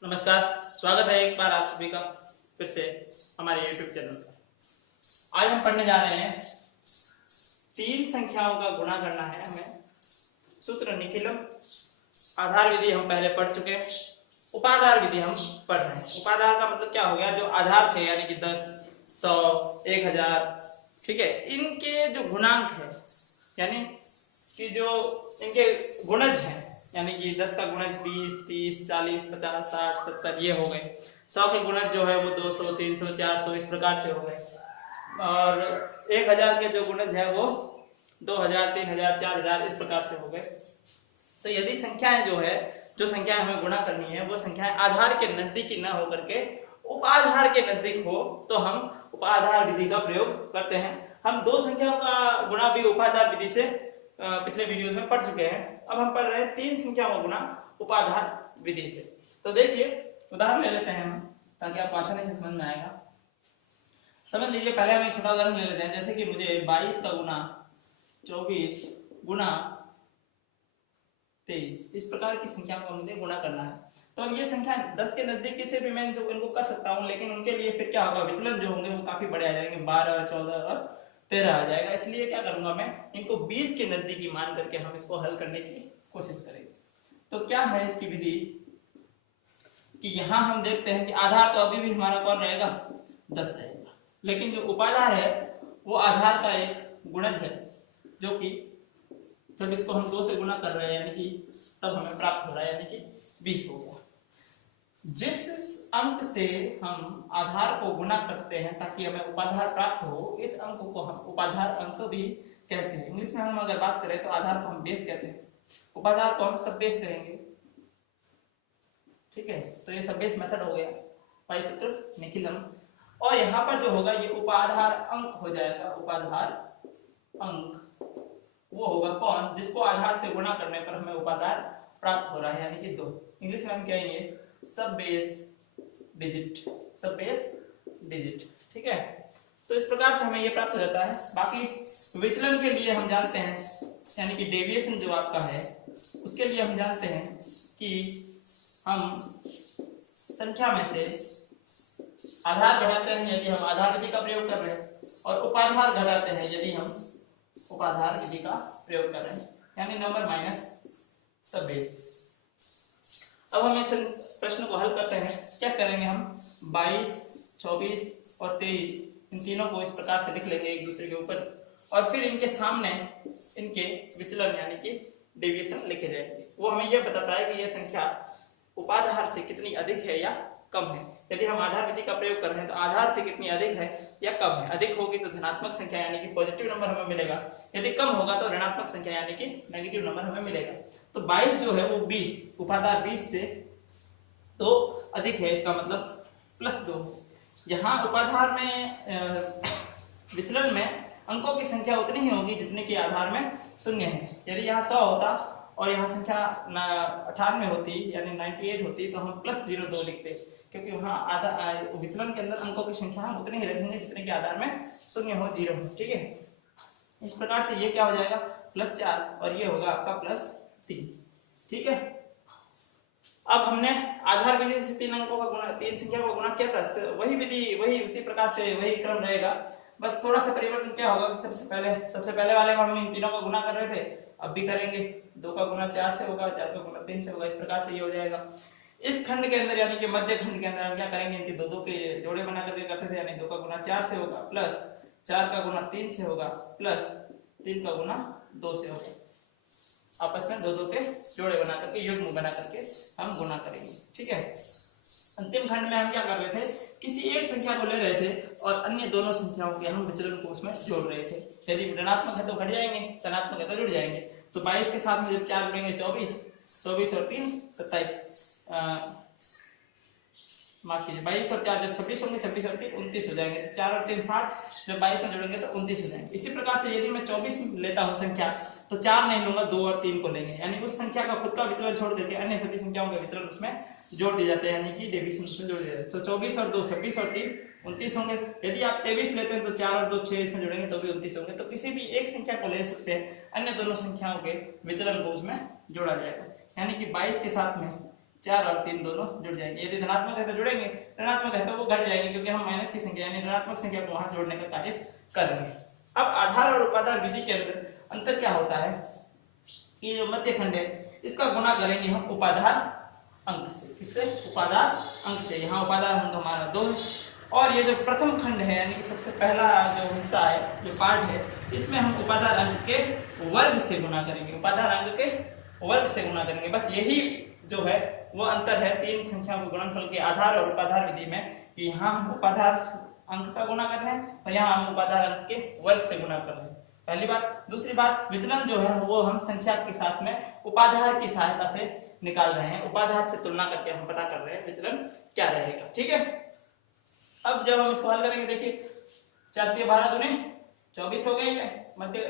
नमस्कार, स्वागत है एक बार आप सभी का फिर से हमारे YouTube चैनल पर। आज हम पढ़ने जा रहे हैं तीन संख्याओं का गुणा करना है हमें। सूत्र निखिलम, आधार विधि हम पहले पढ़ चुके हैं, उपाधार विधि हम पढ़ रहे हैं। उपाधार का मतलब क्या हो गया, जो आधार थे यानी कि 10, 100, 1000, ठीक है, इनके जो गुणांक है यानी कि जो इनके गुणज हैं, यानी कि 10 का गुणज 20, 30, 40, 50, 60, 70 ये हो गए। 100 के गुणज जो है वो 200, 300, 400 इस प्रकार से हो गए। और 1000 के जो गुणज है वो 2000, 3000, 4000 इस प्रकार से हो गए। तो यदि संख्याएं जो संख्याएं हमें गुणा करनी है वो संख्याएं आधार के नजदीकी न होकर के उपाधार के नजदीक हो तो हम उपाधार विधि का प्रयोग करते हैं। हम दो संख्याओं का गुणा भी उपाधार विधि से पिछले वीडियोस में पढ़ चुके हैं। अब हम पढ़ रहे हैं तीन संख्याओं का गुणा उपाधार विधि से। तो देखिए उदाहरण ले लेते हैं हम, ताकि आपको आसानी से समझ में आएगा। समझ लीजिए, पहले हम एक छोटा उदाहरण ले लेते हैं। जैसे कि मुझे 22 का गुणा 24 गुणा 23 इस प्रकार की संख्याओं का मुझे गुणा करना है। तो अब ये संख्या 10 के नजदीक किसी भी मैं इनको कर सकता हूँ, लेकिन उनके लिए फिर क्या होगा, विचलन जो होंगे वो काफी बड़े आ जाएंगे, 12, 14 और 13 आ जाएगा। इसलिए क्या करूंगा, मैं इनको 20 के नजदीकी मान करके हम इसको हल करने की कोशिश करेंगे। तो क्या है इसकी विधि कि यहां हम देखते हैं कि आधार तो अभी भी हमारा कौन रहेगा, 10 रहेगा, लेकिन जो उपाधार है वो आधार का एक गुणज है, जो कि जब इसको हम 2 से गुणा कर रहे हैं यानी कि तब हमें प्राप्त हो रहा है, यानी कि 20 हो गया। जिस अंक से हम आधार को गुणा करते हैं ताकि हमें उपाधार प्राप्त हो, इस अंक को हम उपाधार अंक भी कहते हैं। इंग्लिश में हम अगर बात करें तो आधार को हम बेस कहते हैं, उपाधार को हम सब बेस कहेंगे। ठीक है, तो ये सब बेस मेथड हो गया, पाई सूत्र निखिलम। और यहाँ पर जो होगा ये उपाधार अंक हो जाएगा। उपाधार अंक वो होगा कौन, जिसको आधार से गुणा करने पर हमें उपाधार प्राप्त हो रहा है, यानी कि 2। इंग्लिश में हम कहेंगे सब बेस डिजिट, सब बेस डिजिट। ठीक है, तो इस प्रकार से हमें ये प्राप्त हो जाता है। बाकी विचलन के लिए हम जानते हैं, यानी कि डेविएशन जो आपका है उसके लिए हम जानते हैं कि हम संख्या में से आधार घटाते हैं यदि हम आधार विधि का प्रयोग कर रहे हैं, और उपाधार घटाते हैं यदि हम उपाधार विधि का प्रयोग कर रहे हैं, यानी नंबर माइनस सब बेस। अब हम इस प्रश्न को हल करते हैं। क्या करेंगे हम, 22, 24 और 23 इन तीनों को इस प्रकार से लिख लेंगे एक दूसरे के ऊपर, और फिर इनके सामने इनके विचलन यानी कि डेविएशन लिखे जाएंगे। वो हमें यह बताता है कि यह संख्या उपाधार से कितनी अधिक है या कम है। यदि हम आधार विधि का प्रयोग कर रहे हैं तो आधार से कितनी अधिक है या कम है। अधिक होगी तो धनात्मक संख्या यानी कि पॉजिटिव नंबर हमें मिलेगा, यदि कम होगा तो ऋणात्मक संख्या यानी कि नेगेटिव नंबर हमें मिलेगा। तो 22 जो है वो 20 उपाधार 20 से तो अधिक है, इसका मतलब +2। यहाँ उपाधार में विचलन में अंकों की संख्या उतनी ही होगी जितने की आधार में 0 है। यदि यहाँ 100 होता और यहाँ संख्या 98 होती यानी 98 होती तो हम +02 लिखते, क्योंकि वहाँ आधा विचलन के अंदर अंकों की संख्या हम उतनी ही रखेंगे जितने के आधार में 0 हो, 0 हो। ठीक है, इस प्रकार से ये क्या हो जाएगा, +4 और ये होगा आपका +3। ठीक है, अब हमने आधार विधि से तीन अंकों का गुणा, तीन संख्या को गुणा किया था, वही विधि वही उसी प्रकार से वही क्रम रहेगा। बस थोड़ा सा परिवर्तन क्या होगा, सबसे पहले वाले में हम इन तीनों का गुणा कर रहे थे, अब भी करेंगे। 2 का गुणा 4 से होगा, 4 का गुणा 3 से होगा, इस प्रकार से ये हो जाएगा। इस खंड के अंदर यानी कि मध्य खंड के अंदर हम क्या करेंगे, इनके 2-2 के जोड़े बना करके करते थे, यानी 2 का गुणा 4 से होगा प्लस 4 का गुणा 3 से होगा प्लस 3 का गुणा 2 से होगा। आपस में 2-2 के जोड़े बना करके युग्म बना करके हम गुणा करेंगे। ठीक है, अंतिम खंड में हम क्या कर रहे थे, किसी एक संख्या को ले रहे थे और अन्य दोनों संख्याओं के हम विचलन को उसमें जोड़ रहे थे। यदि ऋणात्मक है तो घट जाएंगे, धनात्मक है तो जुड़ जाएंगे। तो 22 के साथ में जब 4 जुड़ेंगे 24, 24 और 3 27, माफ कीजिए 22 और 4 जब 26 होंगे, 26 और 3 29 हो जाएंगे। 4 और 3 7 जब 22 में जुड़ेंगे तो 29 हो जाएंगे। इसी प्रकार से यदि मैं 24 लेता हूँ संख्या तो 4 नहीं लूंगा, 2 और 3 को लेंगे, यानी उस संख्या का खुद का विचलन छोड़ देके अन्य सभी संख्याओं के विचलन उसमें जोड़ दिए जाते हैं, यानी कि डेविएशन उसमें जोड़ दिया जाता है। तो 24 और 2 26 और 3 29 होंगे। यदि आप 23 लेते हैं तो 4 और 2 6 इसमें जुड़ेंगे तो भी 29 होंगे। तो किसी भी एक संख्या को ले सकते हैं, अन्य दोनों संख्याओं के विचलन को उसमें जोड़ा जाएगा, यानी कि 22 के साथ में 4 और 3 दोनों जुड़ जाएंगे। यदि धनात्मक है तो जुड़ेंगे, ऋणात्मक है तो वो घट जाएंगे, क्योंकि हम माइनस की संख्या यानी ऋणात्मक संख्या को वहां जोड़ने का कार्य कर रहे हैं। अब आधार और उपाधार विधि के अंतर क्या होता है कि जो मध्य खंड है इसका गुणा करेंगे हम उपाधार अंक से। किससे? उपाधार अंक से। यहाँ उपाधार अंक हमारा 2 है, और ये जो प्रथम खंड है यानी कि सबसे पहला जो हिस्सा है, जो पार्ट है, इसमें हम उपाधार अंक के वर्ग से गुणा करेंगे, उपाधार अंक के वर्ग से गुणा करेंगे। बस यही जो है वो अंतर है तीन संख्याओं के गुणनफल के आधार और उपाधार विधि में, कि यहाँ हम उपाधार अंक का गुणा कर रहे हैं और यहाँ हम उपाधार अंक के वर्ग से गुणा कर रहे हैं। पहली बात। दूसरी बात, विचलन जो है वो हम संख्या के साथ में उपाधार की सहायता से निकाल रहे हैं, उपाधार से तुलना करके हम पता कर रहे हैं विचलन क्या रहेगा। ठीक है। अब जब हम इसको हल करेंगे, देखिए 4 × 12 दूने 24 हो गई है मध्य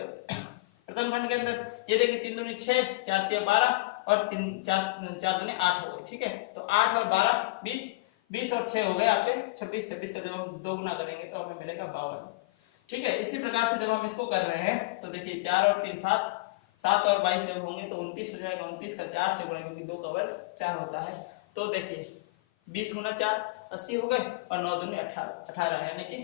प्रथम खंड के अंदर। ये देखिए 3 दूनी 6, 4 × 12 और 4 दूने 8 हो गए। ठीक है, तो 8 और 12 20, 20 और 6 हो गए आपके 26। 26 का जब हम 2 गुना करेंगे तो हमें मिलेगा 52। ठीक है। इसी प्रकार से जब हम इसको कर रहे हैं तो देखिए 4 और 3 7, 7 और 22 जब होंगे तो 29 हो जाएगा। 29 का 4 से गुणा, क्योंकि 2 का वर्ग 4 होता है। तो देखिए 20 × 4 80 हो गए और 9 दूनी 18 यानी कि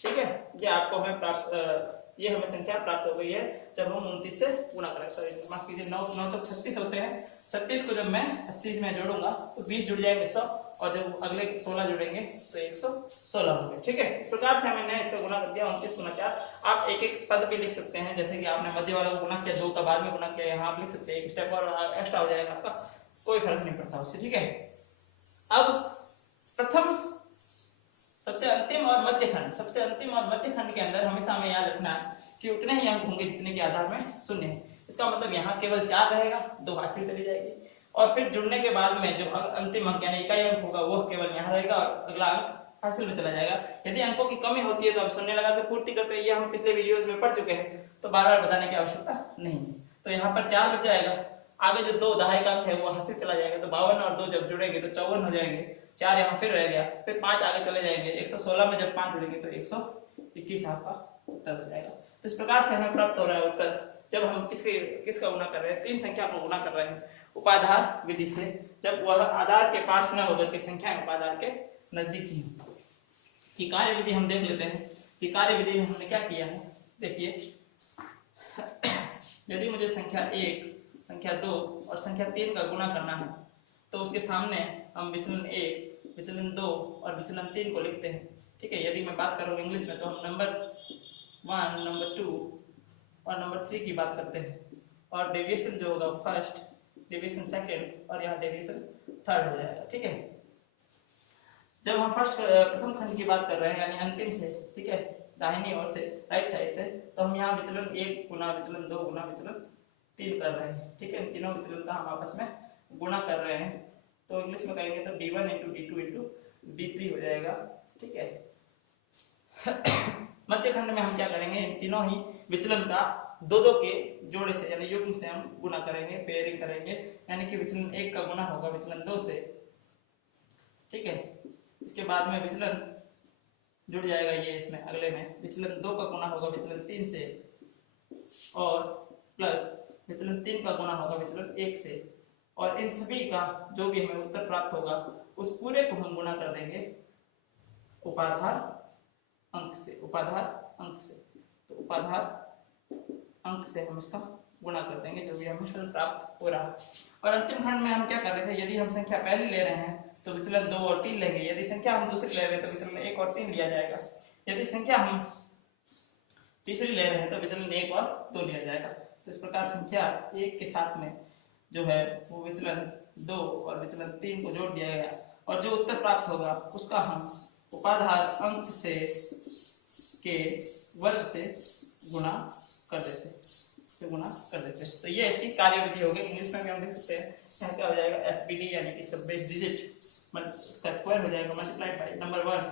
ठीक है। ये आपको हमें प्राप्त ये हमें संख्या प्राप्त हो गई है जब हम 29 से गुणा करें। सॉरी माफ कीजिए, 9 तक 36 होते हैं। 36 को जब मैं 80 में जोड़ूंगा तो 20 जुड़ जाएंगे 100, और जब अगले 16 जुड़ेंगे तो 116 होंगे। ठीक है। इस प्रकार से हमने इसका गुणा कर दिया 29 × 4। आप एक एक पद भी लिख सकते हैं, जैसे कि आपने मध्य वाला को गुणा किया, 2 का बाद में गुणा किया, यहाँ आप लिख सकते हैं। एक स्टेप और एक्स्ट्रा हो जाएगा आपका, कोई फर्क नहीं पड़ता उससे। ठीक है। अब प्रथम, सबसे अंतिम और मध्य खंड, सबसे अंतिम और मध्य खंड के अंदर हमेशा हमें याद रखना है कि उतने ही अंक होंगे जितने के आधार में शून्य है। इसका मतलब यहाँ केवल 4 रहेगा, 2 हासिल चली जाएगी, और फिर जुड़ने के बाद में जो अंतिम अंक यानी इकाई अंक होगा वो केवल यहाँ रहेगा और अगला अंक हासिल में चला जाएगा। यदि अंकों की कमी होती है तो आप शून्य लगा के पूर्ति करते हैं, ये हम पिछले वीडियोस में पढ़ चुके हैं, तो बार-बार बताने की आवश्यकता नहीं है। तो यहाँ पर 4 बच जाएगा, आगे जो 2 दहाई का अंक है वो हासिल चला जाएगा, तो 52 और 2 जब जुड़ेंगे तो 54 हो जाएंगे। 4 यहाँ फिर रह गया, फिर 5 आगे चले जाएंगे, 116 में जब 5 जुड़ेंगे तो 121 आपका उत्तर हो जाएगा। तो इस प्रकार से हमें प्राप्त हो रहा है उत्तर, जब हम किसका गुणा कर रहे हैं, तीन संख्या को गुणा कर रहे हैं उपाधार विधि से, जब वह आधार के पास न होकर के संख्या उपाधार के नजदीक ही हो। कि कार्य विधि हम देख लेते हैं कि कार्य विधि में हमने क्या किया है। देखिए यदि मुझे संख्या 1, संख्या 2 और संख्या 3 का गुणा करना है तो उसके सामने हम विचलन 1, विचलन 2 और विचलन 3 को लिखते हैं। ठीक है। यदि मैं बात करूँ इंग्लिश में तो हम नंबर 1, नंबर 2 और नंबर 3 की बात करते हैं, और डेविएशन जो होगा फर्स्ट, डेविएशन सेकंड और यहाँ डेविएशन थर्ड हो जाएगा। ठीक है। जब हम प्रथम खंड की बात कर रहे हैं यानी अंतिम से, ठीक है, दाहिनी ओर से, राइट साइड से, तो हम यहाँ विचलन 1 गुना विचलन 2 गुना विचलन 3 कर रहे हैं। ठीक है। इन तीनों विचलन का हम आपस में गुणा कर रहे हैं, तो इंग्लिश में कहेंगे तो d1 × d2 × d3 हो जाएगा। ठीक है। मध्य खंड में हम क्या करेंगे, इन तीनों ही विचलन का 2-2 के जोड़े से यानी युग्म से हम गुणा करेंगे, पेयरिंग करेंगे, यानी कि विचलन 1 का गुना होगा विचलन 2 से। ठीक है। इसके बाद में विचलन जुड़ जाएगा, ये इसमें अगले में विचलन 2 का गुना होगा विचलन 3 से, और प्लस विचलन 3 का गुना होगा विचलन 1 से, और इन सभी का जो भी हमें उत्तर प्राप्त होगा उस पूरे को हम गुणा कर देंगे उपाधार अंक से, उपाधार अंक से। तो उपाधार अंक से हम इसका गुणा कर देंगे जो भी हमें फल प्राप्त हो रहा है। और अंतिम खंड में हम क्या कर रहे थे, यदि हम संख्या पहली ले रहे हैं तो विचलन 2 और 3 लेंगे, यदि संख्या हम दूसरी ले रहे हैं तो विचलन 1 और 3 लिया जाएगा, यदि संख्या हम तीसरी ले रहे हैं तो विचलन 1 और 2 लिया जाएगा। तो इस प्रकार संख्या 1 के साथ में जो है वो विचलन 2 और विचलन 3 को जोड़ दिया गया, और जो उत्तर प्राप्त होगा उसका हम उपाधार अंक से के वर्ग से गुणा कर देते, तो ये ऐसी कार्य विधि होगी। इंग्लिश में भी हम लिख सकते हैं, यहाँ क्या हो जाएगा SBD यानी कि सब बेस डिजिट का स्क्वायर हो जाएगा multiplied by number 1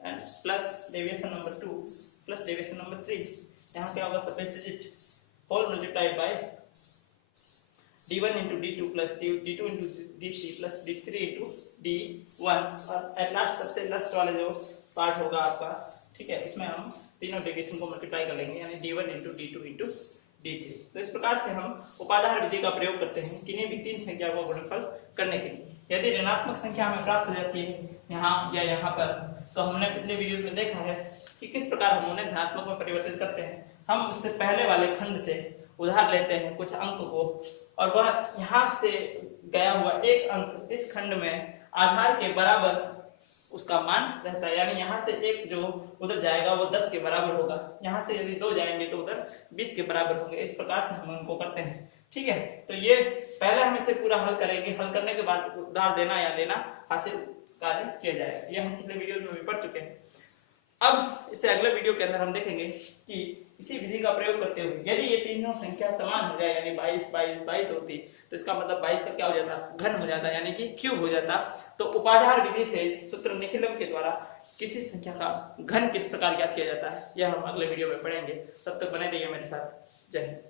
and plus deviation number 2 plus deviation number 3, यहाँ क्या होगा सब base digit whole multiplied by d1 × d2 plus d2 × d3 plus d3 × d1, और एट लास्ट सबसे लास्ट वाला जो पार्ट होगा आपका, ठीक है, इसमें हम तीनों डेविएशन को मल्टीप्लाई कर लेंगे यानी d1 × d2 × D3। तो इस प्रकार से हम उपाधार विधि का प्रयोग करते हैं किन्हीं भी तीन संख्याओं का गुणनफल करने के लिए। यदि ऋणात्मक संख्या हमें प्राप्त हो जाती है यहाँ या यहाँ पर, तो हमने पिछले वीडियो में देखा है कि किस प्रकार हम उन्हें धनात्मक में परिवर्तित करते हैं। हम उससे पहले वाले खंड से उधार लेते हैं कुछ अंक को, और वह यहाँ से गया हुआ एक अंक इस खंड में आधार के बराबर उसका मान रहता है, यानी यहाँ से एक जो उधर जाएगा वो 10 के बराबर होगा, यहाँ से यदि 2 जाएंगे तो उधर 20 के बराबर होंगे। इस प्रकार से हम उनको करते हैं। ठीक है, तो ये पहले हम इसे पूरा हल करेंगे, हल करने के बाद उधार देना या लेना हासिल कार्य किया जाएगा। ये हम पिछले वीडियो में भी पढ़ चुके हैं। अब इसे अगले वीडियो के अंदर हम देखेंगे कि इसी विधि का प्रयोग करते हुए यदि ये तीनों संख्या समान हो जाए, यानी 22 22 22 होती, तो इसका मतलब 22 का क्या हो जाता, घन हो जाता, यानी कि क्यूब हो जाता। तो उपाधार विधि से सूत्र निखिलम के द्वारा किसी संख्या का घन किस प्रकार ज्ञात किया जाता है, यह हम अगले वीडियो में पढ़ेंगे। तब तक बने रहिए मेरे साथ। जय हिंद।